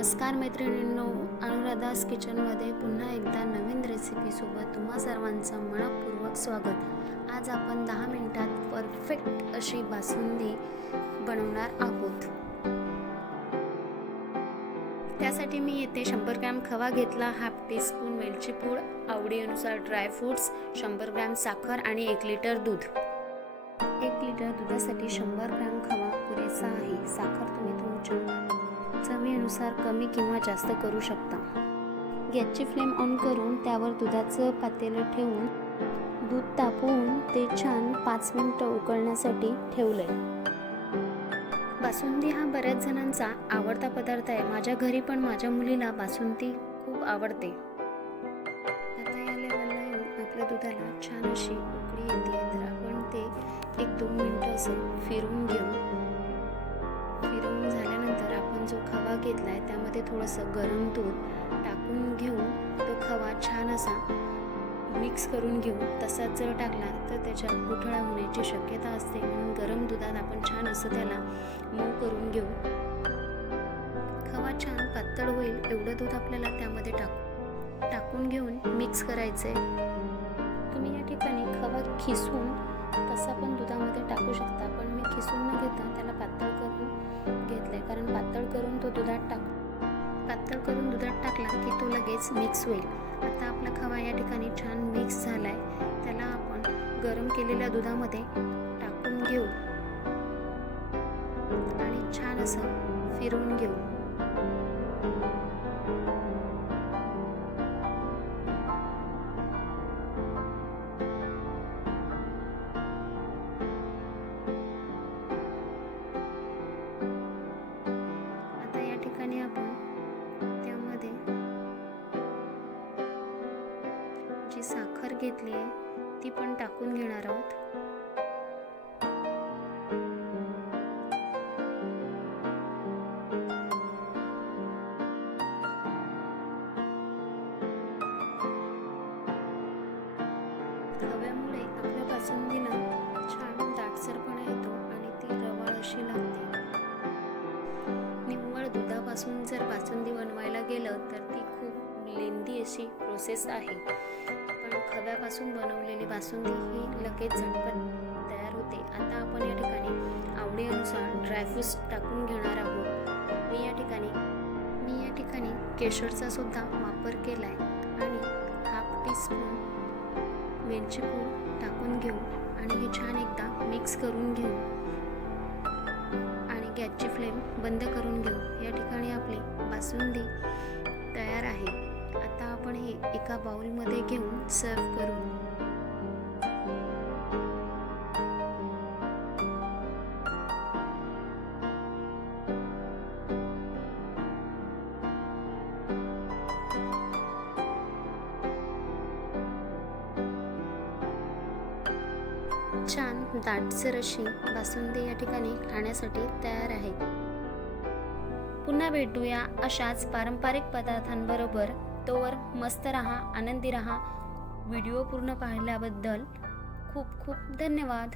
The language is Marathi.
नमस्कार मैत्रिणींनो अनुराधास किचनमध्ये पुन्हा एकदा नवीन रेसिपीसोबत तुम्हा सर्वांचं मनपूर्वक स्वागत. आज आपण दहा मिनटात परफेक्ट अशी बासुंदी बनवणार आहोत. त्यासाठी मी येथे शंभर ग्रॅम खवा घेतला हाफ टीस्पून वेलची पूड आवडीनुसार ड्रायफ्रूट्स शंभर ग्रॅम साखर आणि एक लिटर दूध. एक लिटर दुधासाठी शंभर ग्रॅम खवा पुरेसा आहे. साखर तुम्ही तुमच्या चवीनुसार कमी किंवा जास्त करू शकता. गॅसची फ्लेम ऑन करून त्यावर दुधाचं पातेलं ठेवून दूध तापवून ते छान पाच मिनटं उकळण्यासाठी ठेवलंय. बासुंदी हा बऱ्याच जणांचा आवडता पदार्थ आहे. माझ्या घरी पण माझ्या मुलीला बासुंदी खूप आवडते. आता या लेवलला येऊन आपल्या दुधाला छान अशी उकळी येते. तर आपण ते एक दोन मिनटं असं फिरून घेऊ. जो खवा घेतला आहे त्यामध्ये थोडंसं गरम दूध टाकून घेऊन तो खवा छान असा मिक्स करून घेऊ तसाच जर टाकला तर त्याच्यात गुठळा होण्याची शक्यता असते. म्हणून गरम दुधात आपण छान असं त्याला मऊ करून घेऊ. खवा छान पातळ होईल एवढं दूध आपल्याला त्यामध्ये टाक टाकून घेऊन मिक्स करायचं आहे तुम्ही या ठिकाणी खवा खिसून तसा पण दुधामध्ये टाकू शकता. पण मी खिसून न घेता त्याला पातळ करून घेतलं आहे कारण पातळ करून तो दुधात टाक पातळ करून दुधात टाकला की तो लगेच मिक्स होईल. आता आपला खवा या ठिकाणी छान मिक्स झाला आहे त्याला आपण गरम केलेल्या दुधामध्ये टाकून घेऊ. आणि छान असं फिरवून घेऊ. घेतली आहे ती पण टाकून घेणार आहोत. हव्यामुळे आपल्या बासुंदीला छान दाटसरपणा येतो आणि ती रवाळ अशी लागते. निव्वळ दुधापासून जर बासुंदी बनवायला गेलं तर ती खूप लेंदी अशी प्रोसेस आहे. तव्यापासून बनवलेली बासुंदी ही लगेच झटपट तयार होते. आता आपण या ठिकाणी आवडीनुसार ड्रायफ्रूट्स टाकून घेणार आहोत. मी या ठिकाणी मी या ठिकाणी केशरचा सुद्धा वापर केला आहे आणि हाफ टीस्पून वेलची पूड टाकून घेऊ आणि हे छान एकदा मिक्स करून घेऊ. आणि गॅसची फ्लेम बंद करून घेऊ. या ठिकाणी आपली बासुंदी तयार आहे. आता आपण हे एका बाउलमध्ये घेऊन सर्व करू. छान दाटसर अशी बासुंदी या ठिकाणी खाण्यासाठी तयार आहे. पुन्हा भेटूया अशाच पारंपरिक पदार्थांबरोबर तोवर मस्त रहा आनंदी रहा. व्हिडिओ पूर्ण पाहिल्याबद्दल खूप खूप धन्यवाद.